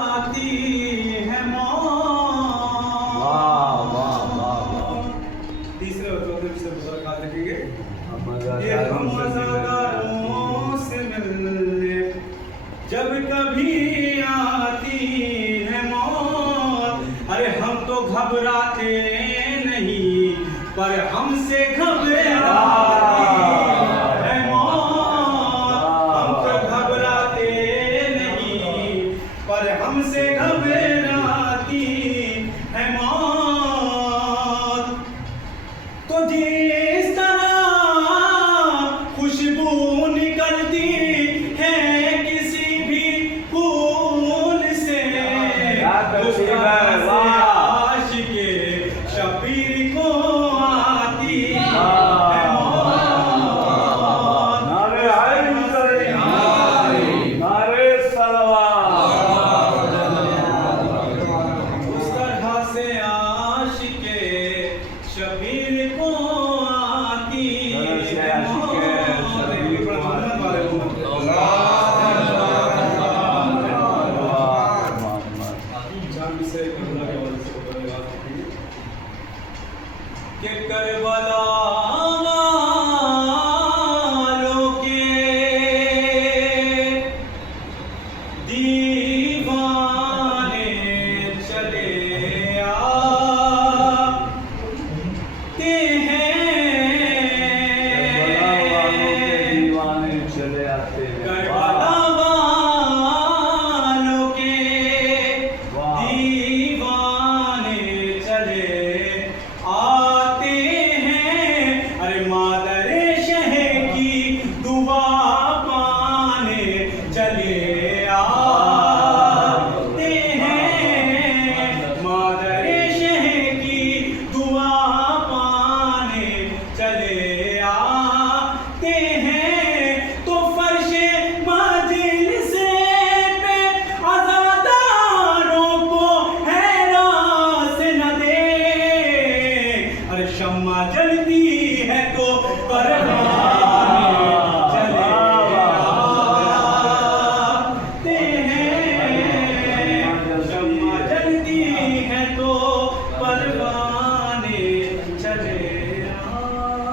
آتی ہے موت. تیسرے اور چوتھے سے بزرگ خیال رکھیں گے. یہ ہم عزاداروں سے ملنے جب کبھی آتی ہے موت. ارے ہم تو گھبراتے نہیں پر ہم سے گھبراتی ہے موت. ہم تو گھبراتے نہیں پر ہم سے گھبراتی ہے موت. تو جس طرح خوشبو نکلتی ہے کسی بھی پھول سے اس طرح سے عاشق شبیر کو آتی ہے موت. اس طرح سے عاشق شبیر کو آتی ہے موت. کہ کربلا والوں کے دیوانے چلے آتے ہیں. کربلا والوں کے دیوانے چلے آتے ہیں. ارے مادر شہر کی دعا پانے چلے آتے ہیں. مادر شہر کی دعا پانے چلے آتے ہیں. تو فرش مجلس پہ عزاداروں کو حیران نہ دے. ارے شمع جلتی ہے تو پروانہ چلے آتے ہیں. شمع جلتی ہے تو پروانے چلے آتے ہیں.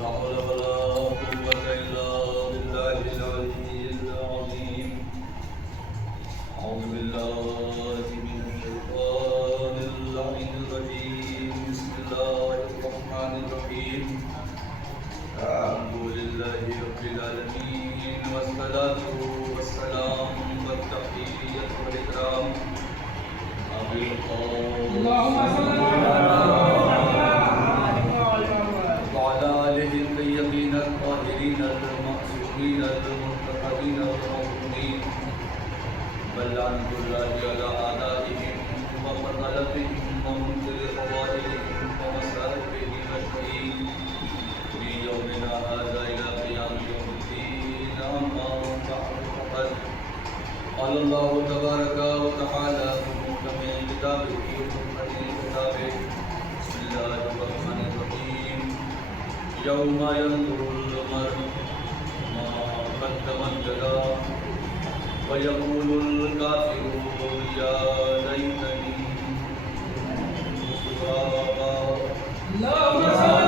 لا حول ولا قوة إلا بالله العلي العظيم. أعوذ بالله من الشيطان اللعين الرجيم. بسم الله الرحمن الرحيم. الحمد لله رب العالمين والصلاة والسلام والتحية والإكرام اللهم صل وعلى آله الطيبين الطاهرين المعصومين المنتقبين المظلومين بل لعنة الله على أعدائهم ومقتلتهم ومنكر قوائلهم ومسائبهم أجمعين في يومنا هذا إلى قيام يوم الدين. أما بعد فقد قال الله تبارك وتعالى في محكم كتابه وفرقان كتابه. بسم الله الرحمن الرحيم. يوم ينظر المرء ما قدمت يداه ويقول الكافر يا ليتني ترابا. اللهم صل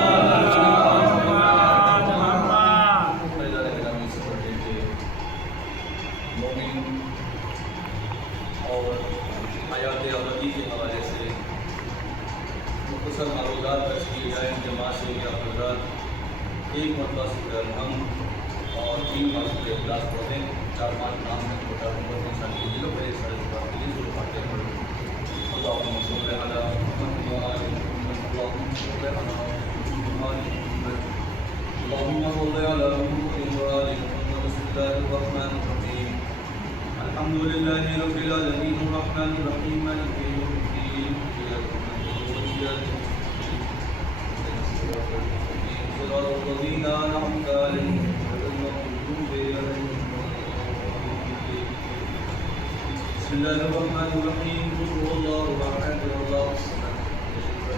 اور حیات ابدی کے حوالے سے مختصر معلومات پیش کی جائیں. جماعت سے یا حضرات ایک مرتبہ سورہ الحمد اور 3 بار سورہ اخلاص پڑھیں. 4-5 نام میں چھوٹا نمبر انسان کے دلوں پر ایک سارے بات کے لیے سورہ فاتحہ پڑھیں. اللهم صل على محمد وعلى آل محمد بسم الله الرحمن الرحيم قل هو الله احد الله الصمد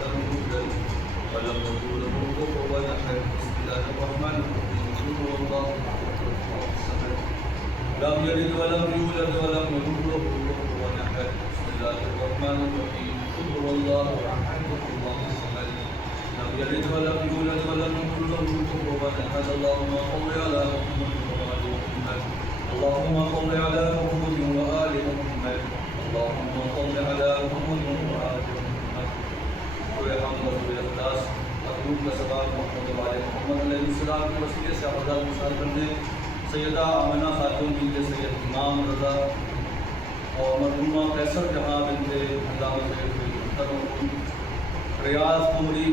لم يلد ولم يكن له كفوا احد بسم الله الرحمن الرحيم قل هو الله احد الله الصمد لم يلد ولم يولد ولم يكن له كفوا احد بسم الله الرحمن الرحيم قل هو الله احد الله الصمد لم يلد ولم يولد ولم يكن له كفوا احد اللهم صل على محمد وآل محمد اللهم صل على محمد وآل محمد اللهم صل على محمد وآل محمد سورہ حمد و سورہ اخلاص درود کا ثواب محمد وآل محمد علیہ السلام کے وسیلے سے آباد مثال کرنے سیدہ آمنہ خاتون بنت سید امام رضا اور مرحومہ قیصر جہاں بنت علامہ سید محترم ریاض قمری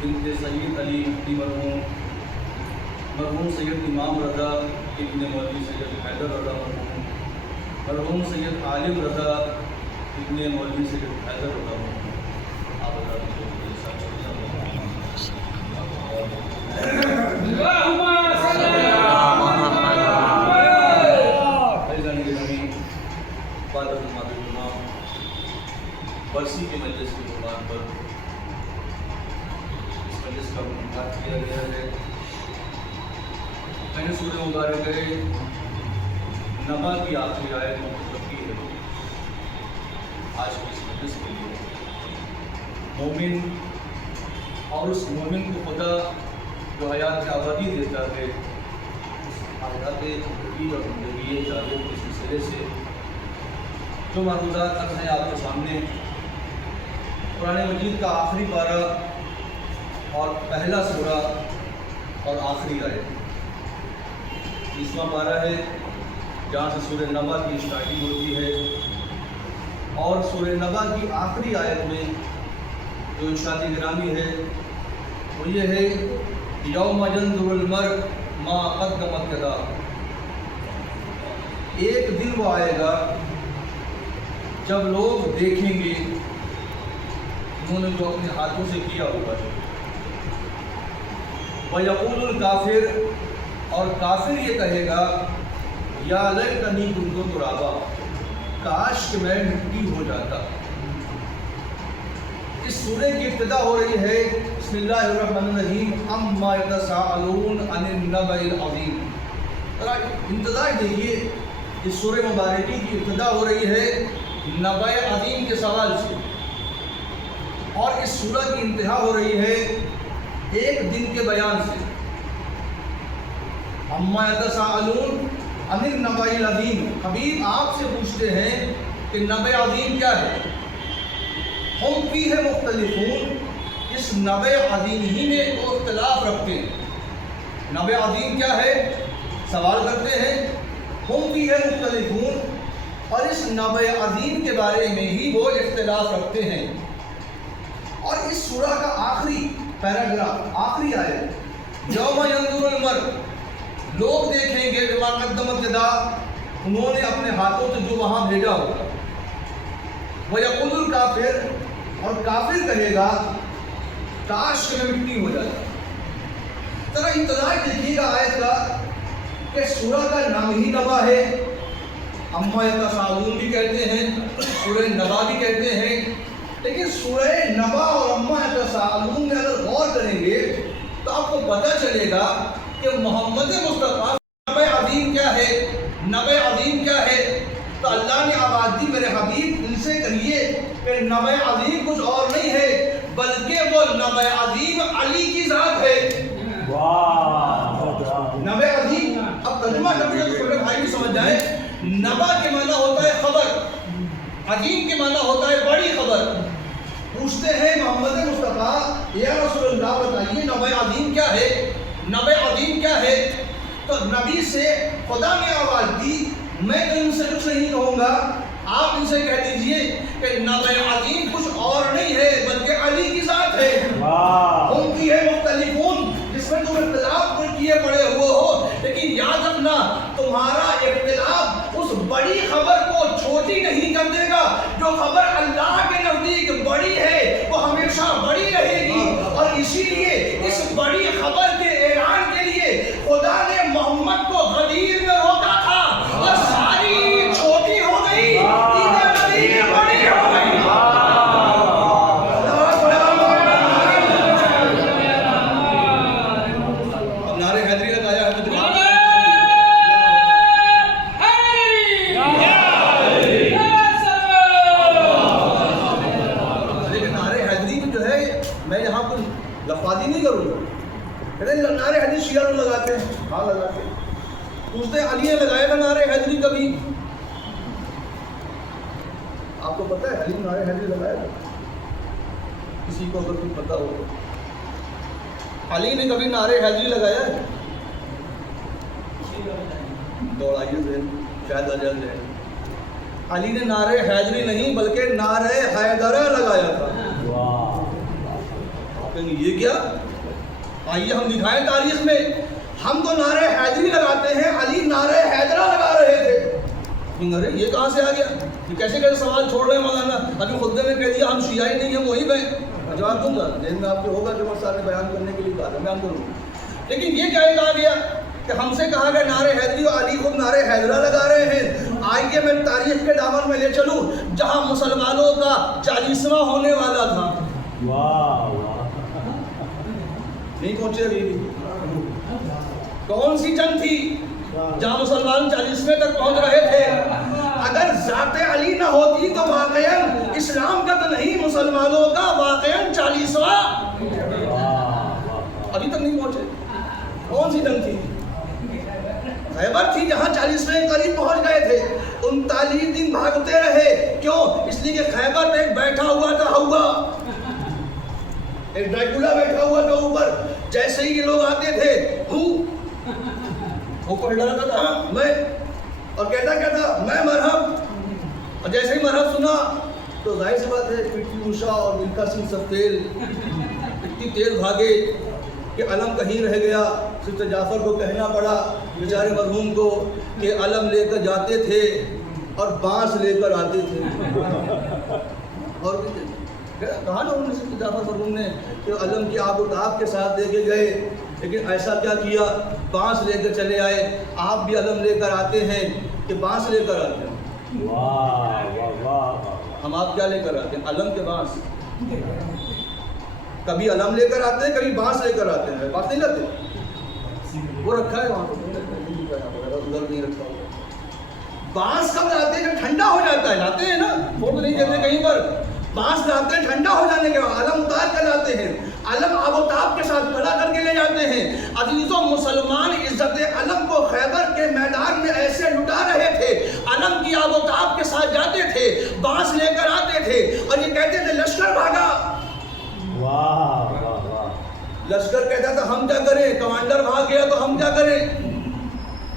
بنت سید علی مفتی مرحوم سید امام رضا ابن مولوی سید حیدر رضا مرحوم سید عالم رضا ابن مولوی سید حیدر رضا برسی کے مجلس کے عنوان پر اس مجلس کا منعقد کیا گیا ہے. میں نے سورہ مبارکہ نبا کی آخری آیت منتخب کی ہے آج کی اس مجلس کے لیے. مومن اور اس مومن کو خدا جو حیات آبادی دیتا ہے اس حیات زندگی اور زندگی جاوید کے سلسلے سے جو معروضات عرض ہیں آپ کے سامنے. قرآن مجید کا آخری پارہ اور پہلا سورہ اور آخری آیت 30واں پارہ ہے جہاں سے سورہ نبا کی اسٹارٹنگ ہوتی ہے اور سورہ نبا کی آخری آیت میں جو ارشاد گرامی ہے وہ یہ ہے یوم ینظر المرء ما قدمت یداہ. ایک دن وہ آئے گا جب لوگ دیکھیں گے انہوں نے جو اپنے ہاتھوں سے کیا ہوا ہے. وَيَقُولُ الْكَافِرُ اور کافر یہ کہے گا یا لیتنی کنت ترابا کاش کہ میں مٹی ہو جاتا. اس سورہ کی ابتدا ہو رہی ہے بسم اللہ الرحمن الرحیم عما یتساءلون عن النبأ العظیم. انتظار دیکھیے اس سورہ مبارکی کی ابتدا ہو رہی ہے نبأ عظیم کے سوال سے اور اس سورہ کی انتہا ہو رہی ہے ایک دن کے بیان سے. عما یتساءلون عن النبأ العظیم. حبیب آپ سے پوچھتے ہیں کہ نبأ عظیم کیا ہے. ہم فیہ مختلفون اس نبأ عظیم ہی میں وہ اختلاف رکھتے ہیں. نبأ عظیم کیا ہے سوال کرتے ہیں. ہم فیہ مختلفون اور اس نبأ عظیم کے بارے میں ہی وہ اختلاف رکھتے ہیں. اور اس سورہ کا آخری پیراگراف آخری آیت یوم ینظر المرء لوگ دیکھیں گے بما قدمت یداہ انہوں نے اپنے ہاتھوں سے جو وہاں بھیجا ہوگا. وَيَقُولُ الْكَافِرُ اور کافر کہے گا کاش کہ میں مٹی ہو جاتا. ذرا انتظار دیکھیے گا آیت کا کہ سورہ کا نام ہی نبا ہے. عما یتساءلون بھی کہتے ہیں سورہ نبا بھی کہتے ہیں لیکن سورہ نبا اور عما یتساءلون میں اگر غور کریں گے تو آپ کو پتہ چلے گا کہ محمد مصطفیٰ نبأ عظیم کیا ہے. نبأ عظیم کیا ہے تو اللہ نے آواز دی میرے حبیب ان سے کہیے کہ نبأ عظیم کچھ اور نہیں ہے بلکہ وہ نبأ عظیم علی کی ذات ہے. نبأ عظیم اب ترجمہ کرتے ہیں چھوٹے بھائی بھی سمجھ جائیں. نبا کے معنی ہوتا ہے خبر, عظیم کے معنی ہوتا ہے بڑی خبر. پوچھتے ہیں محمد مصطفیٰ یا رسول اللہ بتائیے نبأ عظیم کیا ہے. نبأ عظیم کیا ہے تو نبی سے خدا نے آواز دی میں تو ان سے کچھ نہیں کہوں گا آپ ان سے کہہ دیجئے کہ نبأ عظیم کچھ اور نہیں ہے بلکہ علی کی ذات ہے. ہم کی ہے مختلفون جس میں تم اختلاف کیے پڑے ہوئے ہو لیکن یاد رکھنا تمہارا اختلاف اس بڑی خبر کو چھوٹی نہیں کر دے گا. جو خبر اللہ کے نزدیک بڑی ہے وہ ہمیشہ میں یہاں کوئی لفاظی نہیں کروں گا. کہتے ہیں نعرے حیدری شیعہ لوگ لگاتے ہیں. ہاں لگاتے ہیں. پوچھتے ہیں علی نے لگایا تھا نعرے حیدری کبھی؟ آپ کو پتہ ہے علی نے نعرے حیدری لگایا تھا؟ کسی کو اگر کوئی پتہ ہو تو علی نے کبھی نعرے حیدری لگایا ہے؟ دوڑائیے ذہن شاید اجل ہے. علی نے نعرے حیدری نہیں بلکہ نعرے حیدرہ لگایا تھا. آپ کہیں گے یہ کیا؟ آئیے ہم دکھائیں تاریخ میں. ہم تو نعرے حیدری لگاتے ہیں, علی نعرے حیدرہ لگا رہے تھے. ارے یہ کہاں سے آ گیا؟ یہ کیسے کیسے سوال چھوڑ رہے ہیں مولانا؟ ابھی خطبے میں کہہ دیا ہم شیعہ نہیں ہیں وہی میں جواب دوں گا. ذہن میں آپ کے ہوگا جو صاحب نے بیان کرنے کے لیے کہا تھا, بیان کروں. لیکن یہ کیا کہا گیا کہ ہم سے کہا گیا نعرے حیدری اور علی خود نعرے حیدرہ لگا رہے ہیں. آئیے میں تاریخ کے دامن میں لے چلوں جہاں مسلمانوں کا 40واں ہونے والا تھا. نہیں پہنچے ابھی بھی. کون سی جنگ تھی جہاں مسلمان 40ویں تک پہنچ رہے تھے؟ اگر ذات علی نہ ہوتی تو واقعاً اسلام کا تو نہیں مسلمانوں کا واقعاً 40واں ابھی تک نہیں پہنچے. کون سی جنگ تھی؟ خیبر تھی جہاں 40ویں قریب پہنچ گئے تھے. 39 دن بھاگتے رہے. کیوں؟ اس لیے کہ خیبر میں ایک بیٹھا ہوا تھا ہوا, ایک ڈریکولا بیٹھا ہوا تھا اوپر. جیسے ہی یہ لوگ آتے تھے وہ پڑھ رہا تھا میں, اور کہتا کیا تھا میں مرحب. اور جیسے ہی مرحب سنا تو ظاہر سی بات ہے پی ٹی اوشا اور ملکا سنگھ سب اتنی تیز بھاگے کہ علم کہیں رہ گیا. صرف جعفر کو کہنا پڑا بیچارے مرحوم کو کہ علم لے کر جاتے تھے اور بانس لے کر آتے تھے. اور کہا نا انہوں نے صرف جعفر مرحوم نے کہ علم کی آب و تاب کے ساتھ لے کے گئے, لیکن ایسا کیا کیا بانس لے کر چلے آئے. آپ بھی علم لے کر آتے ہیں کہ بانس لے کر آتے ہیں. ہم آپ کیا لے کر آتے ہیں؟ علم کے بانس. کبھی علم لے کر آتے ہیں, کبھی بانس لے کر آتے ہیں. بات نہیں لاتے, وہ رکھا ہے وہاں ادھر نہیں رکھا. بانس کب لاتے ہیں؟ جب ٹھنڈا ہو جاتا ہے. لاتے ہیں نا, فوٹو نہیں دیتے کہیں پر. بانس لاتے ہیں ٹھنڈا ہو جانے کے بعد, علم اتار کر لاتے ہیں. علم آب و تاب کے ساتھ کھڑا کر کے لے جاتے ہیں. عزیزوں مسلمان عزت علم کو خیبر کے میدان میں ایسے لٹا رہے تھے. علم کی آب و تاب کے ساتھ جاتے تھے, بانس لے کر آتے تھے, اور یہ کہتے تھے لشکر بھاگا. لشکر کہتا تھا ہم کیا کریں؟ کمانڈر بھاگ گیا تو ہم کیا کریں؟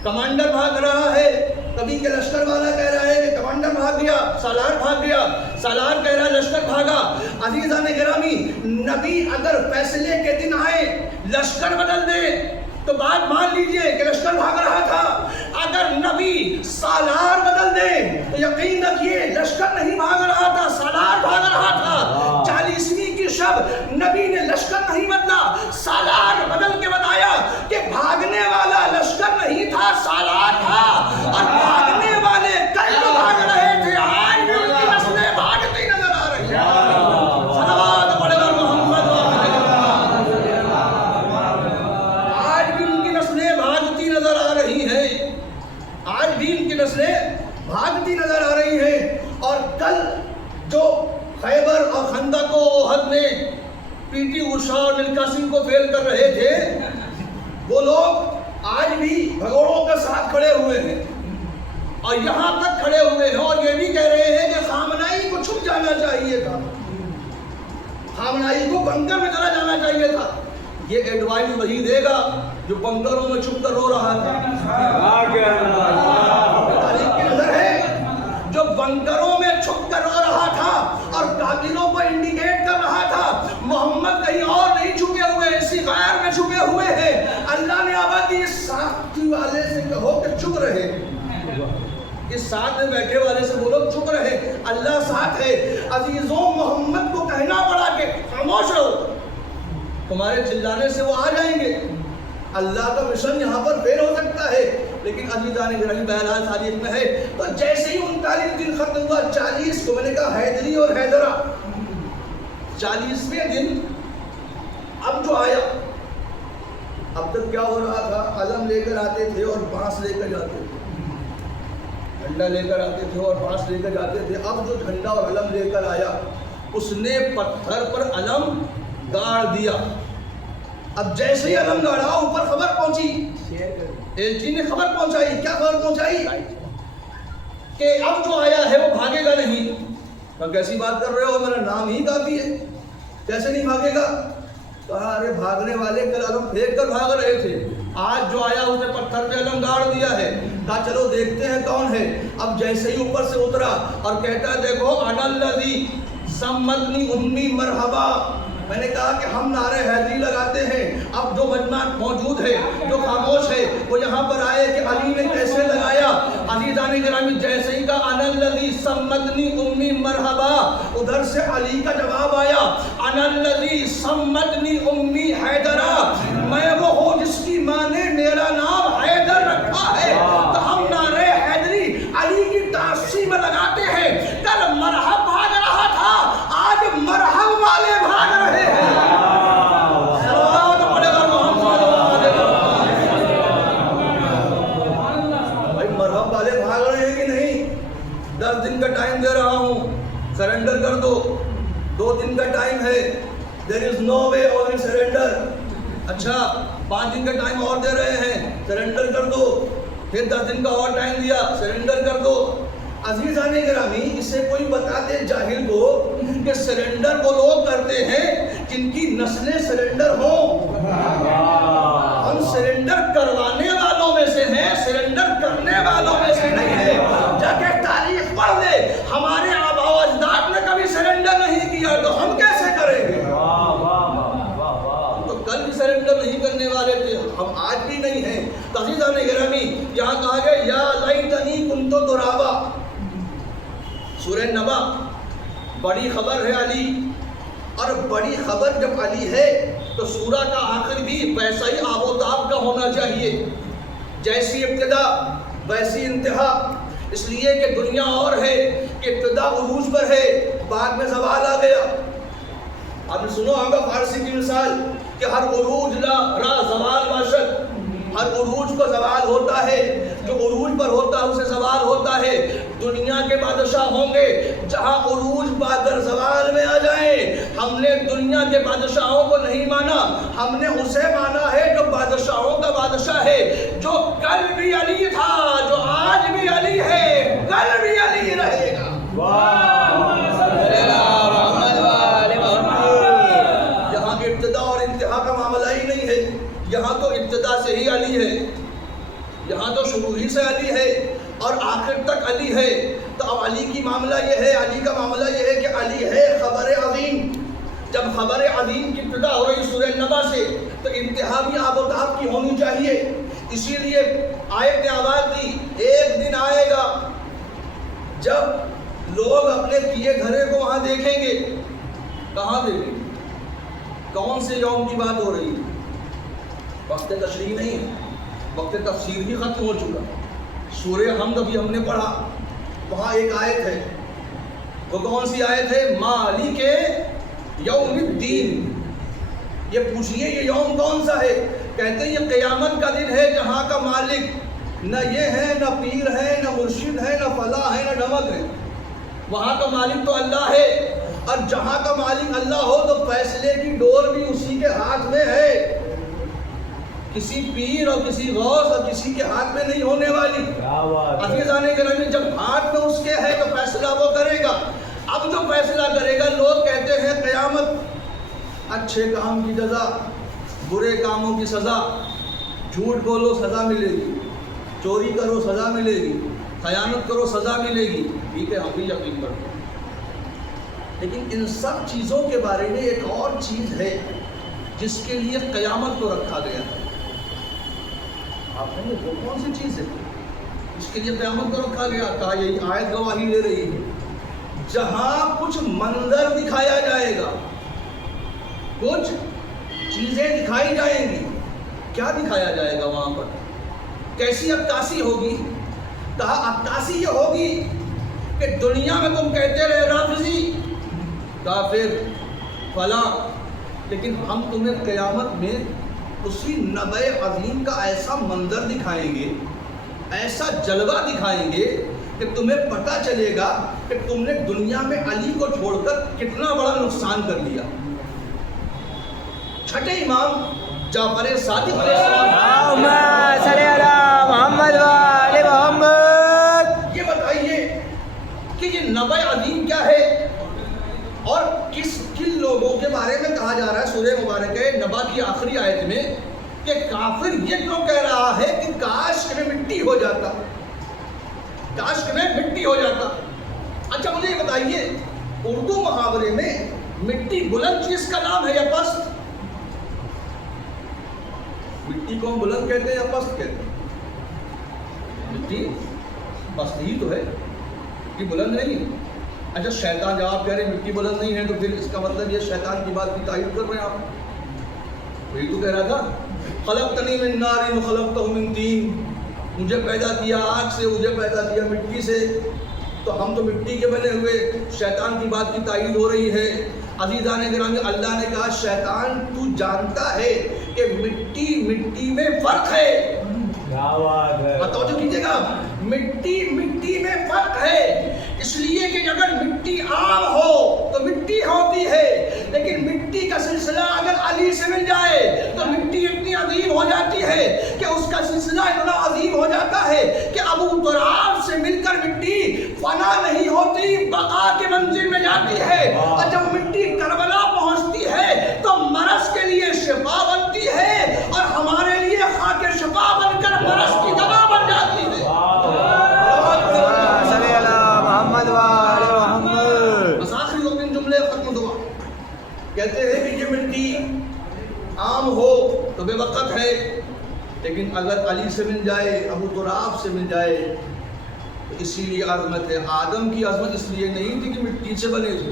کمانڈر بھاگ رہا ہے. کبھی کہ لشکر والا کہہ رہا ہے کہ کمانڈر بھاگ گیا, سالار بھاگ گیا, سالار کہہ رہا ہے لشکر بھاگا. عزیزان گرامی, نبی اگر فیصلے کے دن آئے لشکر بدل دے تو بات مان لیجئے کہ لشکر بھاگ رہا تھا. اگر نبی سالار بدل دے تو یقین رکھیے لشکر نہیں بھاگ رہا تھا, سالار بھاگ رہا تھا. 40ویں کی شب نبی نے لشکر نہیں بدلا, سالار بدل کے بتایا کہ بھاگنے والا لشکر نہیں تھا, سالار تھا. اور بھاگنے والے کل بھاگ رہے تھے, آج بھی ان کی نسلیں بھاگتی نظر آ رہی ہیں. صلوات پڑھے اور محمد آج بھی ان کی نسلیں بھاگتی نظر آ رہی ہیں. آج بھی ان کی نسلیں بھاگتی نظر آ رہی ہیں. اور کل جو خیبر اور خندق و احد میں پی ٹی اوشا اور ملکا سنگھ کو فیل کر رہے تھے, وہ لوگ آج بھی بھگوڑوں کے ساتھ کھڑے ہوئے ہیں اور یہاں تک کھڑے ہوئے ہیں, اور یہ بھی کہہ رہے ہیں کہ خامنائی کو چھپ جانا چاہیے تھا, خامنائی کو بنکر میں چلا جانا چاہیے تھا. یہ ایڈوائز وہی دے گا جو بنکروں میں چھپ کر رو رہا تھا. تاریخ کی نظر ہے جو بنکروں میں چھپ کر رو رہا تھا اور قاتلوں کو انڈیکیٹ کر رہا تھا. محمد کہیں اور نہیں چھپے ہوئے, اسی غیر میں چھپے ہوئے ہیں. اللہ نے آبادی اس ساتھی والے سے کہو کہ چپ رہے, اس ساتھ میں بیٹھے والے سے بولو چپ رہے, اللہ ساتھ ہے. عزیزوں محمد کو کہنا پڑا کہ خاموش رہو, تمہارے چلانے سے وہ آ جائیں گے. اللہ کا مشن یہاں پر فیل ہو سکتا ہے, لیکن عزیزان گرامی بہرحال تاریخ میں ہے. تو جیسے ہی 39 دن ختم ہوا, 40 کو میں نے کہا حیدری اور حیدرہ, 40ویں دن اب جو آیا, اب تک کیا ہو رہا تھا؟ علم لے کر آتے تھے اور بانس لے کر جاتے تھے, جھنڈا لے کر آتے تھے اور بانس لے کر جاتے تھے. اب جو جھنڈا اور علم لے کر آیا, اس نے پتھر پر علم گاڑ دیا. اب جیسے ہی علم گاڑا اوپر خبر پہنچی, ایلچی نے خبر پہنچائی. کیا خبر پہنچائی؟ کہ اب جو آیا ہے وہ بھاگے گا نہیں. کیسی بات کر رہے ہو, میرا نام ہی کافی ہے, کیسے نہیں بھاگے گا؟ کہا ارے بھاگنے والے کل علم پھینک کر بھاگ رہے تھے, آج جو آیا اسے پتھر پہ علم گاڑ دیا ہے. کہا چلو دیکھتے ہیں کون ہے. اب جیسے ہی اوپر سے اترا اور کہتا ہے دیکھو انا الذی سمتنی امی مرحبا. میں نے کہا کہ ہم نعرے حیدری لگاتے ہیں. اب جو مجمع موجود ہے, جو خاموش ہے, وہ یہاں پر آئے کہ علی نے کیسے لگایا. عزیزان گرامی جیسے ہی کہا انا الذی سمتنی امی مرحبا, ادھر سے علی کا جواب آیا انا الذی سمتنی امی حیدرا. میں وہ ہوں جس کی ماں نے میرا نام حیدر رکھا ہے. تو ہم نعرے حیدری علی کی تعظیم میں لگاتے ہیں. کل مرحب بھاگ رہا تھا, آج مرحب والے بھاگ رہے ہیں. بھائی مرحب والے بھاگ رہے ہیں کہ نہیں؟ 10 دن کا ٹائم دے رہا ہوں, سرنڈر کر دو. 2 دن کا ٹائم ہے, there is no way only surrender. اچھا 5 دن کا ٹائم اور دے رہے ہیں, سرنڈر کر دو. پھر 10 دن کا اور ٹائم دیا, سرنڈر کر دو. عزیزان گرامی اسے کوئی بتا دے جاہل کو کہ سرنڈر وہ لوگ کرتے ہیں جن کی نسلیں سرنڈر ہوں. ہم سرنڈر کروانے والوں میں سے ہیں, سرنڈر کرنے والوں میں سے نہیں ہے. جا کے تاریخ پڑھ لے, ہمارے آباء و اجداد نے کبھی سرنڈر نہیں کیا تو ہم کیسے کریں گے؟ ہم تو کل بھی سرنڈر نہیں کرنے والے تھے, ہم آج بھی نہیں ہیں. عزیزان گرامی یہاں کہا گیا یا لیتنی کنت ترابا. سورہ نبا بڑی خبر ہے علی, اور بڑی خبر جب علی ہے تو سورہ کا آخر بھی ویسا ہی آب و تاب کا ہونا چاہیے. جیسی ابتدا ویسی انتہا. اس لیے کہ دنیا اور ہے کہ ابتدا عروج پر ہے, بعد میں زوال آ گیا. آپ نے سنا ہوگا فارسی کی مثال کہ ہر عروج را زوال باشد. ہر عروج کو زوال ہوتا ہے, جو عروج پر ہوتا ہے اسے زوال ہوتا ہے. دنیا کے بادشاہ ہوں گے جہاں عروج پا کر زوال میں آ جائیں. ہم نے دنیا کے بادشاہوں کو نہیں مانا, ہم نے اسے مانا ہے جو بادشاہوں کا بادشاہ ہے, جو کل بھی علی تھا, جو آج بھی علی ہے, کل بھی علی رہے گا. یہاں ابتدا اور انتہا کا معاملہ ہی نہیں ہے, یہاں تو ابتدا سے ہی علی ہے, یہاں تو شروع ہی سے علی ہے اور آخر تک علی ہے. تو اب علی کی معاملہ یہ ہے, علی کا معاملہ یہ ہے کہ علی ہے خبر عظیم. جب خبر عظیم کی ابتدا ہو رہی سورہ نبا سے تو انتہا بھی آب و تاب کی ہونی چاہیے. اسی لیے آیت نے آواز دی ایک دن آئے گا جب لوگ اپنے کیے گھرے کو وہاں دیکھیں گے. کہاں دیکھیں گے؟ کون سے یوم کی بات ہو رہی ہے؟ وقت تشریح نہیں ہے, وقت تفسیر بھی ختم ہو چکا. سورہ حمد ابھی ہم نے پڑھا, وہاں ایک آیت ہے, وہ کون سی آیت ہے؟ مالک یوم الدین. یہ پوچھئے یہ یوم کون سا ہے؟ کہتے ہیں یہ قیامت کا دن ہے جہاں کا مالک نہ یہ ہے, نہ پیر ہے, نہ مرشد ہے, نہ فلاں ہے, نہ ڈمک ہے. وہاں کا مالک تو اللہ ہے, اور جہاں کا مالک اللہ ہو تو فیصلے کی ڈور بھی اسی کے ہاتھ میں ہے. کسی پیر اور کسی غوث اور کسی کے ہاتھ میں نہیں ہونے والی. عزیزان گرامی جب ہاتھ میں اس کے ہے تو فیصلہ وہ کرے گا. اب جو فیصلہ کرے گا, لوگ کہتے ہیں قیامت, اچھے کام کی جزا, برے کاموں کی سزا. جھوٹ بولو سزا ملے گی, چوری کرو سزا ملے گی, خیانت کرو سزا ملے گی. ٹھیک ہے, ہم بھی یقین کرتے ہیں, لیکن ان سب چیزوں کے بارے میں ایک اور چیز ہے جس کے لیے قیامت کو رکھا گیا ہے. آپ کہیں وہ کون سی چیز ہے اس کے لیے قیامت کو رکھا گیا؟ کہا یہی آیت گواہی دے رہی ہے. جہاں کچھ منظر دکھایا جائے گا, کچھ چیزیں دکھائی جائیں گی. کیا دکھایا جائے گا وہاں پر؟ کیسی عکاسی ہوگی؟ کہا عکاسی یہ ہوگی کہ دنیا میں تم کہتے رہے رافضی, کافر, فلاں, لیکن ہم تمہیں قیامت میں اسی نبع عظیم کا ایسا منظر دکھائیں گے, ایسا جلوہ دکھائیں گے کہ تمہیں پتہ چلے گا کہ تم نے دنیا میں علی کو چھوڑ کر کتنا بڑا نقصان کر لیا. چھٹے امام جعفر صادق علیہ السلام، اللہم صلی علی محمد و آل محمد۔ یہ بتائیے کہ یہ نبع عظیم کیا ہے اور کن لوگوں کے بارے میں کہا جا رہا ہے سورہ مبارکہ نبع کی آخری آیت میں کہ کافر یہ کیوں کہہ رہا ہے کہ کاش کہ میں مٹی ہو جاتا، کاش کہ میں مٹی ہو جاتا۔ اچھا مجھے یہ بتائیے اردو محاورے میں مٹی بلند چیز کا نام ہے یا پست؟ مٹی کو ہم بلند کہتے ہیں یا پست کہتے ہیں؟ مٹی پست ہی تو ہے، مٹی بلند نہیں ہے۔ اچھا شیطان جب آپ کہہ رہے ہیں مٹی بلند نہیں ہے تو پھر اس کا مطلب یہ شیطان کی بات کی تائید کر رہے ہیں آپ؟ وہی تو کہہ رہا تھا خلقتنی من نار وخلقتہ من طین، مجھے پیدا کیا آگ سے، مجھے پیدا کیا مٹی سے، تو ہم تو مٹی کے بنے ہوئے، شیطان کی بات کی تائید ہو رہی ہے۔ عزیزان گرامی اللہ نے کہا شیطان تو جانتا ہے کہ مٹی میں فرق ہے، توجہ کیجیے گا، مٹی میں فرق ہے، اس لیے کہ اگر مٹی عام ہو تو مٹی ہوتی ہے، لیکن مٹی کا سلسلہ اگر علی سے مل جائے تو مٹی اتنی عظیم ہو جاتی ہے کہ اس کا سلسلہ اتنا عظیم ہو جاتا ہے کہ ابو تراب سے مل کر مٹی فنا نہیں ہوتی، بقا کے منزل میں جاتی ہے، اور جب مٹی کربلا پہنچتی ہے تو مرض کے لیے شفا بنتی ہے، اور ہمارے لیے خاک شفا بن کر مرض کی دوا بن جاتی ہے۔ صلی علی محمد و آل محمد۔ بس آخری دو تین جملے ختم دعا کہتے ہیں کہ یہ مٹی عام ہو تو بے وقت ہے، لیکن اگر علی سے مل جائے، ابو تراب سے مل جائے تو اسی لیے عظمت ہے۔ آدم کی عظمت اس لیے نہیں تھی کہ مٹی سے بنے تھے،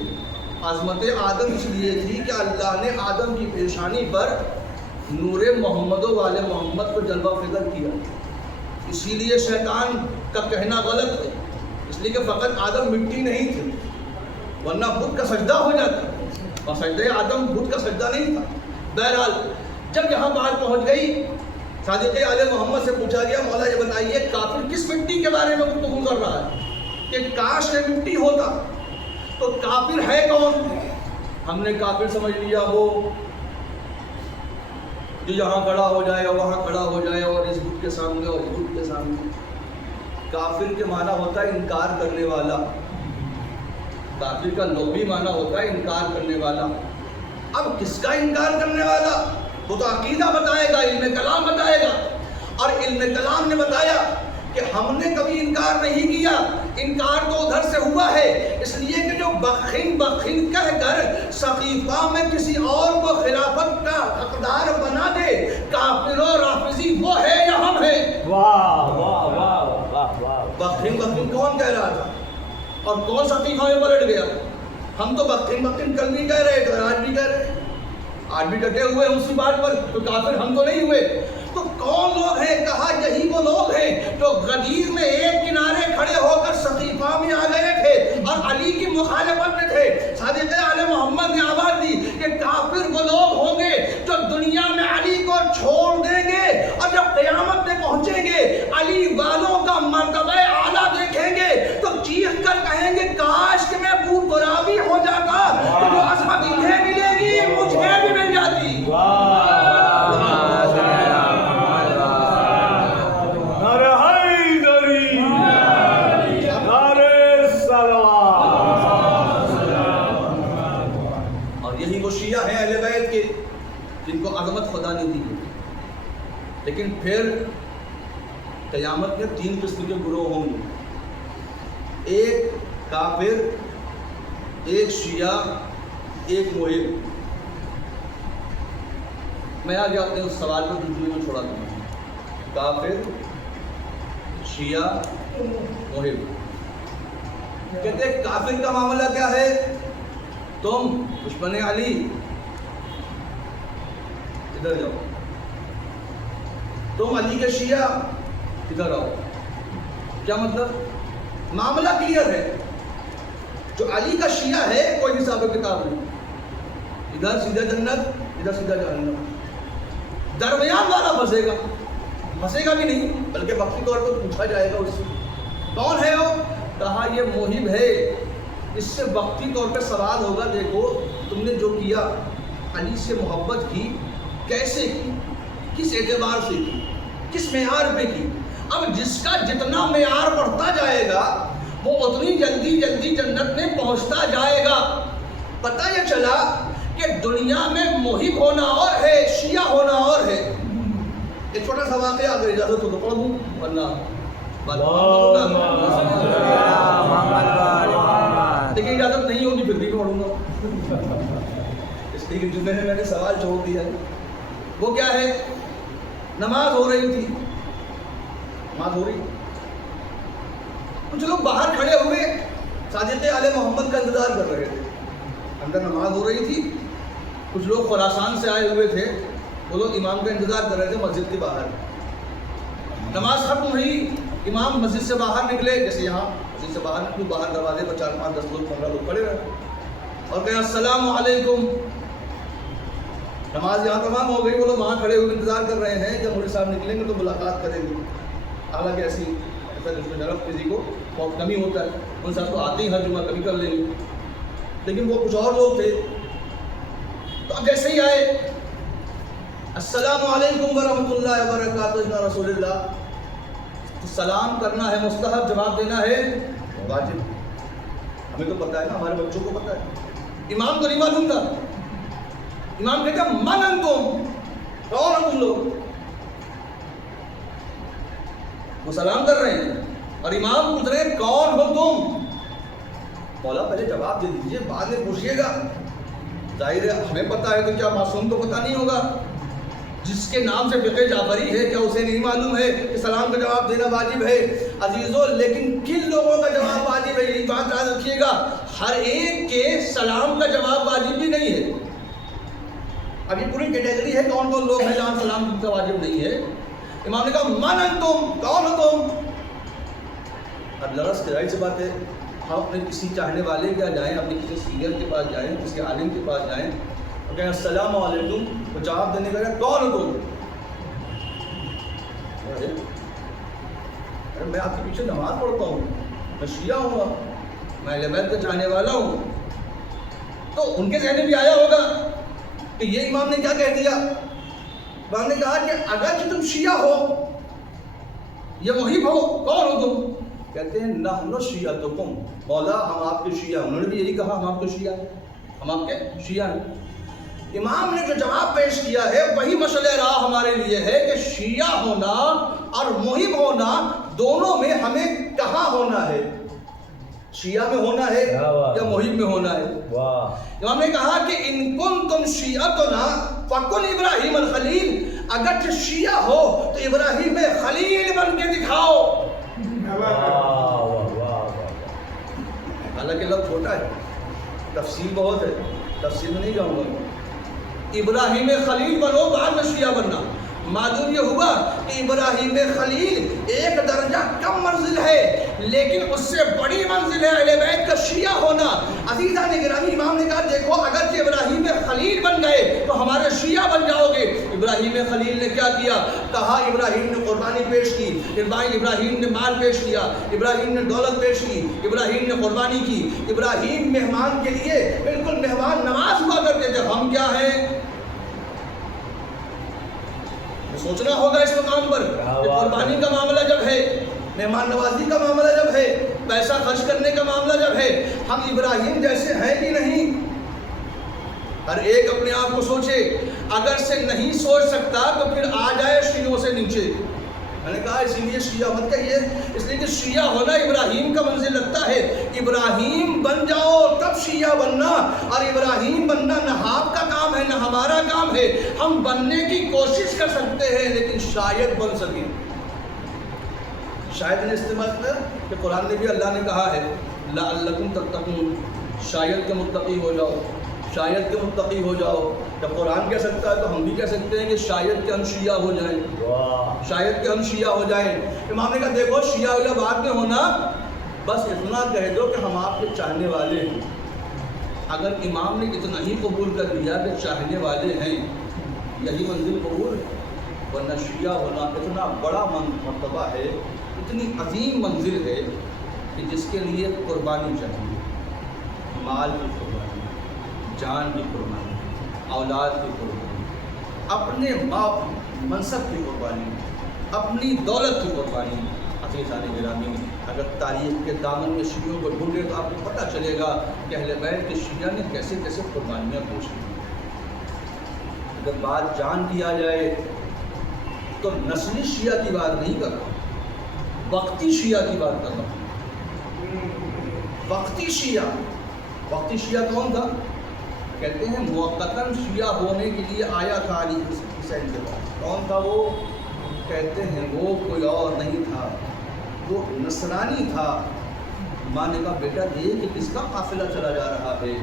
عظمت آدم اس لیے تھی کہ اللہ نے آدم کی پیشانی پر نور محمد و آل محمد کو جلوہ فکر کیا، اسی لیے شیطان کا کہنا غلط ہے، اس لیے کہ فقط آدم مٹی نہیں تھے ورنہ بت کا سجدہ ہو جاتا، اور سجدہ آدم بت کا سجدہ نہیں تھا۔ بہرحال جب یہاں بات پہنچ گئی صادق آل محمد سے پوچھا گیا مولا یہ بتائیے کافر کس مٹی کے بارے میں گفتگو کر رہا ہے کہ کاش یہ مٹی ہوتا، تو کافر ہے کون؟ ہم نے کافر سمجھ لیا وہ جو یہاں کھڑا ہو جائے اور وہاں کھڑا ہو جائے اور اس بت کے سامنے اور اس بت کے سامنے۔ کافر کے معنی ہوتا ہے انکار کرنے والا، کافر کا لغوی معنی ہوتا ہے انکار کرنے والا۔ اب کس کا انکار کرنے والا؟ وہ تو عقیدہ بتائے گا، علم کلام بتائے گا، اور علم کلام نے بتایا کہ ہم نے کبھی انکار نہیں کیا، انکار تو ادھر سے ہوا ہے، اس لیے کہ جو بخن کہہ کر سقیفہ میں کسی اور کو خلافت کا حقدار بنا دے، کافر و رافضی وہ ہے یا ہم ہیں؟ واہ واہ واہ واہ واہ۔ بخن کون کہہ رہا تھا اور کون سقیفہ میں پلٹ گیا؟ ہم تو بخن کل بھی کہہ رہے تھے اور آج بھی کہہ رہے ہیں، آج بھی ڈٹے ہوئے ہیں اسی بات پر، تو کافر ہم تو نہیں ہوئے۔ تو کون لوگ ہیں؟ کہا یہی وہ لوگ ہیں جو غدیر میں ایک کنارے کھڑے ہو کر سقیفہ میں آ گئے تھے اور علی کی مخالفت میں تھے۔ صادق آل محمد نے آواز دی کہ کافر وہ لوگ ہوں گے جو دنیا میں علی کو چھوڑ دیں گے اور جب قیامت میں پہنچیں گے علی والوں کا مرتبہ اعلیٰ دیکھیں گے تو چیخ کر کہیں گے کاش کہ میں ابو ترابی ہو جاتا، جو عظمت انہیں ملے گی مجھے بھی مل جاتی۔ شیعہ ہیں اہل بیت کے جن کو عظمت خدا نے دی، لیکن پھر قیامت میں تین قسم کے گروہ ہوں گے، ایک کافر، ایک شیعہ، ایک محب۔ میں آگے اپنے اس سوال کو دوسرے میں چھوڑا دوں گا، کافر، شیعہ، محب۔ کہتے ہیں کافر کا معاملہ کیا ہے؟ تم دشمن علی ادھر جاؤ، تم علی کے شیعہ ادھر آؤ۔ کیا مطلب؟ معاملہ کلیئر ہے، جو علی کا شیعہ ہے کوئی حساب و کتاب نہیں، ادھر سیدھا جنت، ادھر سیدھا جہنم، درمیان والا پھنسے گا بھی نہیں، بلکہ وقتی طور پر پوچھا جائے گا اس سے کون ہے وہ؟ کہا یہ محب ہے، اس سے وقتی طور پہ سوال ہوگا، دیکھو تم نے جو کیا علی سے محبت کی، کیسے کی، کس اعتبار سے کی، کس معیار پہ کی؟ اب جس کا جتنا معیار بڑھتا جائے گا وہ اتنی جلدی جلدی جنت میں پہنچتا جائے گا۔ پتہ یہ چلا کہ دنیا میں محب ہونا اور ہے، شیعہ ہونا اور ہے۔ ایک چھوٹا سا واقعہ اگر اجازت ہو تو پڑھ دوں، ورنہ لیکن اجازت نہیں ہوگی پھر بھی پڑھوں گا، اس لیے کہ جمعے میں نے سوال چھوڑ دیا ہے۔ وہ کیا ہے؟ نماز ہو رہی تھی، نماز ہو رہی، کچھ لوگ باہر کھڑے ہوئے صادق آل محمد کا انتظار کر رہے تھے۔ اندر نماز ہو رہی تھی، کچھ لوگ خراسان سے آئے ہوئے تھے، وہ لوگ امام کا انتظار کر رہے تھے مسجد کے باہر۔ نماز ختم ہوئی، امام مسجد سے باہر نکلے، جیسے یہاں مسجد سے باہر نکلوں، باہر دروازے پر 4 5 10 لوگ 15 لوگ کھڑے رہے اور کہا السلام علیکم۔ نماز یہاں تمام ہو گئی، وہ لوگ وہاں کھڑے ہوئے انتظار کر رہے ہیں جب مولوی صاحب نکلیں گے تو ملاقات کریں گے۔ حالانکہ ایسی شرف کسی کو بہت کمی ہوتا ہے، ان صاحب تو آتے ہی ہر جمعہ کبھی کر لیں گے، لیکن وہ کچھ اور لوگ تھے۔ تو اب جیسے ہی آئے السلام علیکم ورحمۃ اللہ وبرکاتہ رسول اللہ، تو سلام کرنا ہے مستحب، جواب دینا ہے واجب۔ ہمیں تو پتہ ہے نا، ہمارے بچوں کو پتہ ہے، امام کو نہیں معلوم تھا۔ امام کہتا من انتم، کون ہو تم لوگ؟ وہ سلام کر رہے ہیں اور امام پوچھ رہے ہیں کون ہو تم؟ مولا پہلے جواب دے دیجئے، بعد میں پوچھئے گا۔ ظاہر ہے ہمیں پتہ ہے تو کیا معصوم کو پتہ نہیں ہوگا؟ جس کے نام سے فقہ جعفری ہے کیا اسے نہیں معلوم ہے کہ سلام کا جواب دینا واجب ہے؟ عزیزو لیکن کن لوگوں کا جواب واجب ہے یہ بات یاد رکھیے گا، ہر ایک کے سلام کا جواب واجب بھی نہیں ہے۔ اب یہ پوری کیٹیگری ہے کون کون لوگ ہیں جہاں سلام کا واجب نہیں ہے۔ امام نے کہا من انتم، کون ہو تم؟ اب لرس کے ظاہر سی بات ہے، ہم اپنے کسی چاہنے والے کیا جائیں، اپنے کسی سینئر کے پاس جائیں، کسی عالم کے پاس جائیں اور کہیں السلام علیکم، تو جواب دینے کا کون ہو تم؟ ارے میں آپ کے پیچھے نماز پڑھتا ہوں، میں شیعہ ہوں، میں اہل بیت کا چاہنے والا ہوں۔ تو ان کے ذہن میں بھی آیا ہوگا کہ یہ امام نے کیا کہہ دیا؟ امام نے کہا کہ اگر کہ تم شیعہ ہو یا محب ہو، کون ہو تم؟ کہتے ہیں نحن شیعتکم، مولا ہم آپ کے شیعہ ہیں۔ انہوں نے بھی یہی کہا ہم آپ کے شیعہ ہیں، ہم آپ کے شیعہ ہیں۔ امام نے جو جواب پیش کیا ہے وہی مشعل راہ ہمارے لیے ہے کہ شیعہ ہونا اور محب ہونا دونوں میں ہمیں کہاں ہونا ہے، شیعہ میں ہونا ہے یا محب میں ہونا ہے۔ امام نے کہا کہ ان کنتم شیعتنا فکن ابراہیم الخلیل، اگر شیعہ ہو تو ابراہیم خلیل بن کے دکھاؤ۔ حالانکہ لفظ چھوٹا ہے، تفصیل بہت ہے، تفصیل میں نہیں جاؤں گا۔ ابراہیم خلیل بنو، بعد میں شیعہ بننا۔ معلوم یہ ہوا کہ ابراہیم خلیل ایک درجہ کم منزل ہے، لیکن اس سے بڑی منزل ہے اہل بیت کا شیعہ ہونا۔ عزیزان گرامی، امام نے کہا دیکھو اگر کہ ابراہیم خلیل بن گئے تو ہمارے شیعہ بن جاؤ گے۔ ابراہیم خلیل نے کیا کیا؟ کہا ابراہیم نے قربانی پیش کی، ابراہیم نے مال پیش کیا، ابراہیم نے دولت پیش کی، ابراہیم نے قربانی کی۔ ابراہیم مہمان کے لیے بالکل مہمان نواز ہوا کرتے تھے۔ ہم کیا ہیں؟ سوچنا ہوگا اس مقام پر کہ قربانی کا معاملہ جب ہے، مہمان نوازی کا معاملہ جب ہے، پیسہ خرچ کرنے کا معاملہ جب ہے، ہم ابراہیم جیسے ہیں کہ نہیں؟ ہر ایک اپنے آپ کو سوچے، اگر سے نہیں سوچ سکتا تو پھر آ جائے شیعوں سے نیچے۔ میں نے کہا اسی لیے شیعہ مت کہیے، اس لیے کہ شیعہ ہونا ابراہیم کا منزل لگتا ہے۔ ابراہیم بن جاؤ تب شیعہ بننا، اور ابراہیم بننا نہ آپ کا کام ہے نہ ہمارا کام ہے۔ ہم بننے کی کوشش کر سکتے ہیں لیکن شاید بن سکیں۔ شاید نے استعمال کیا کہ قرآن میں بھی اللہ نے کہا ہے لعلکم تتقون، شاید کہ متقی ہو جاؤ، شاید کہ متقی ہو جاؤ۔ جب قرآن کہہ سکتا ہے تو ہم بھی کہہ سکتے ہیں کہ شاید کہ ہم شیعہ ہو جائیں، شاید کہ ہم شیعہ ہو جائیں۔ امام نے کہا دیکھو شیعہ یا بعد میں ہونا، بس اتنا کہہ دو کہ ہم آپ کے چاہنے والے ہیں۔ اگر امام نے اتنا ہی قبول کر لیا کہ چاہنے والے ہیں، یہی منزل قبول ہے، ورنہ شیعہ ہونا اتنا بڑا مرتبہ ہے، اتنی عظیم منزل ہے کہ جس کے لیے قربانی چاہیے، مال کی قربانی، جان کی قربانی، اولاد کی قربانی، اپنے باپ منصب کی قربانی، اپنی دولت کی قربانی۔ عزیزان گرامی، اگر تاریخ کے دامن میں شیعوں کو ڈھونڈے تو آپ کو پتہ چلے گا کہ اہل بیت کے شیعہ نے کیسے کیسے قربانیاں پیش کی۔ اگر بات جان کیا جائے تو نسلی شیعہ کی بات نہیں کر رہا، وقتی شیعہ کی بات کر رہا ہوں۔ وقتی شیعہ کون تھا؟ کہتے ہیں موقتاً شیعہ ہونے کے لیے آیا تھا علی حسین کے پاس۔ کون تھا وہ؟ کہتے ہیں وہ کوئی اور نہیں تھا، وہ نصرانی تھا۔ ماں نے کہا بیٹا دیکھ کہ کس کا قافلہ چلا جا رہا ہے،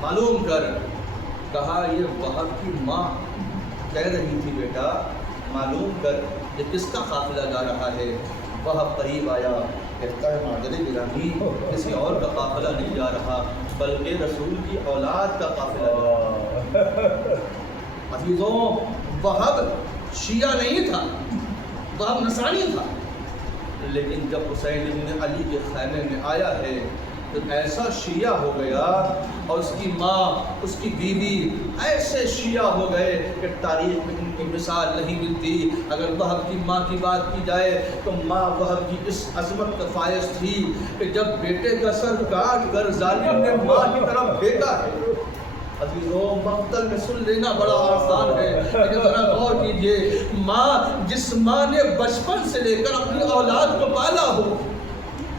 معلوم کر۔ کہا یہ وہب کی ماں کہہ رہی تھی بیٹا معلوم کر کہ کس کا قافلہ جا رہا ہے۔ وہب قریب آیا، کہتا ہے مادر گرامی کسی اور کا قافلہ نہیں جا رہا بلکہ رسول کی اولاد کا قافلہ جا رہا۔ عزیزوں، وہب شیعہ نہیں تھا، وہب نصرانی تھا، لیکن جب حسین ابن علی کے خیمے میں آیا ہے تو ایسا شیعہ ہو گیا، اور اس کی ماں، اس کی بیوی ایسے شیعہ ہو گئے کہ تاریخ میں ان کی مثال نہیں ملتی۔ اگر وہب کی ماں کی بات کی جائے تو ماں وہب کی اس عظمت کا فائز تھی کہ جب بیٹے کا سر کاٹ کر ظالم نے ماں کی طرف پھینکا ہے۔ عزیزوں، مقتل میں سن لینا بڑا آسان ہے، لیکن ذرا غور کیجئے، ماں جس ماں نے بچپن سے لے کر اپنی اولاد کو پالا ہو،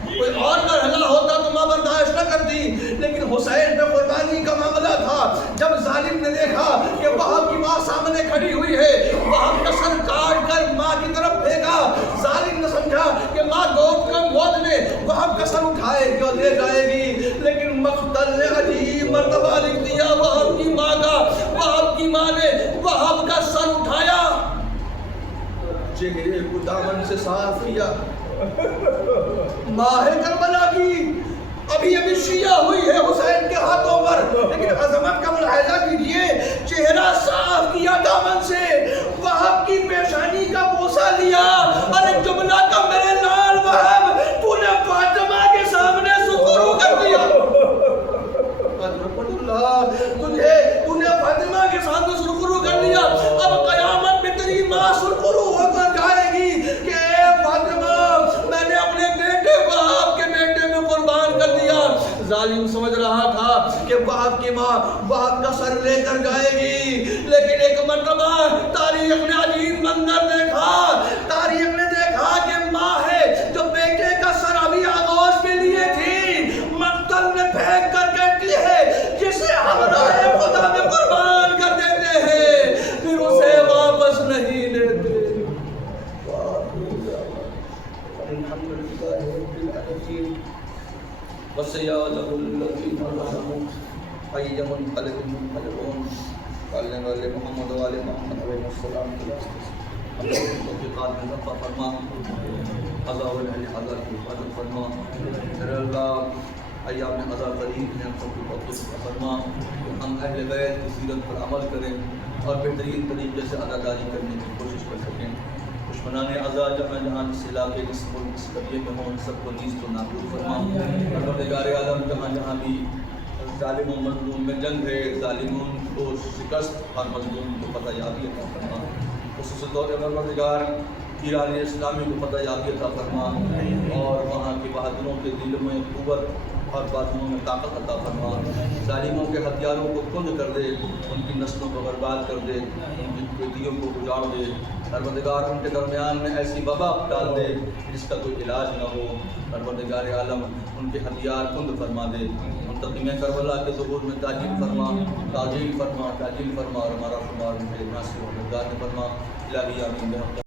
کوئی اور مرحلہ ہوتا تو ماں برداشت نہ کرتی، لیکن حسین پہ قربانی کا معاملہ تھا۔ جب ظالم نے دیکھا کہ وہب کی ماں سامنے کھڑی ہوئی ہے، وہب کا سر کاٹ کر ماں کی طرف پھینکا۔ ظالم نے سمجھا کہ ماں گود میں وہب کا سر اٹھائے گی اور لے جائے گی، لیکن مقتل نے عجیب مرتبہ لکھ دیا وہب کی ماں کا۔ وہب کی ماں نے وہب کا سر اٹھایا، چہرے کو دامن سے صاف کیا، ماہ کربلا کی ابھی ابھی شیعہ ہوئی ہے حسین کے ہاتھوں پر، لیکن عظمت کا ملاحظہ کیجئے، چہرہ صاف کیا دامن سے، وہب کی پیشانی کا بوسہ لیا اور ایک جملہ کا میرے لال وہب تو نے فاطمہ کے سامنے سرخرو کر دیا۔ تو نے فاطمہ کے سامنے سرخرو کر دیا، اب قیامت میں تیری ماں سرخرو ہو کر جائے گی کہ اے فاطمہ میں نے اپنے بیٹے کو آپ کے بیٹے میں قربان کر دیا۔ ظالم سمجھ رہا تھا کہ وہب کی ماں وہب کا سر لے کر جائے گی، لیکن ایک مرتبہ تاریخ نے عجیب منظر دیکھا۔ تاریخ نے دیکھا کہ ماں ہے جو بیٹے کا سر ابھی آغوش میں لیے تھی، مقتل میں پھینک کر کہتی ہے جسے ہم راہ خدا میں قربان کر دیتے ہیں پھر اسے واپس نہیں لیتے۔ وَسَيَعْلَمُ الَّذِينَ ظَلَمُوا أَيَّ مُنقَلِبٍ يَنقَلِبُونَ۔ کالنے والے محمد والے محمد علیہ السلام اپنے توفیقات میں اضافہ فرما، قضاء و حاضر کی حفاظت فرما۔ میرے اللہ ایام قضا قریب ہیں، ہم سب کو توفیق فرما، ہم اہل بیت کی سیرت پر عمل کریں اور بہترین طریقے سے اداکاری کرنے کی کوشش کر سکیں۔ دشمنان عزا جہاں جہاں جس علاقے جس ملک اس قبیلے میں ہوں، سب کو نیست و نابود فرما۔ پروردگار عالم جہاں جہاں بھی ظالم و مظلوم میں جنگ ہے، ظالمون کو شکست اور مظلوم کو فتح یابی عطا فرما۔ خصوصی طور پر پروردگار ایران اسلامی کو فتح یابی عطا فرما، اور وہاں کے بہادروں کے دلوں میں قوت اور بازوؤں میں طاقت عطا فرما۔ ظالموں کے ہتھیاروں کو کند کر دے، ان کی نسلوں کو برباد کر دے، ان کی بیٹیوں کو اجاڑ دے۔ پروردگار ان کے درمیان میں ایسی وبا ڈال دے جس کا کوئی علاج نہ ہو۔ پروردگار عالم ان کے ہتھیار کند فرما دے۔ منتقم کربلا کے ظہور میں تعجیل فرما، تعجیل فرما، تعجیل فرما، اور ہمارا شمار میں ناصر و مددگار فرما۔ الہی آمین۔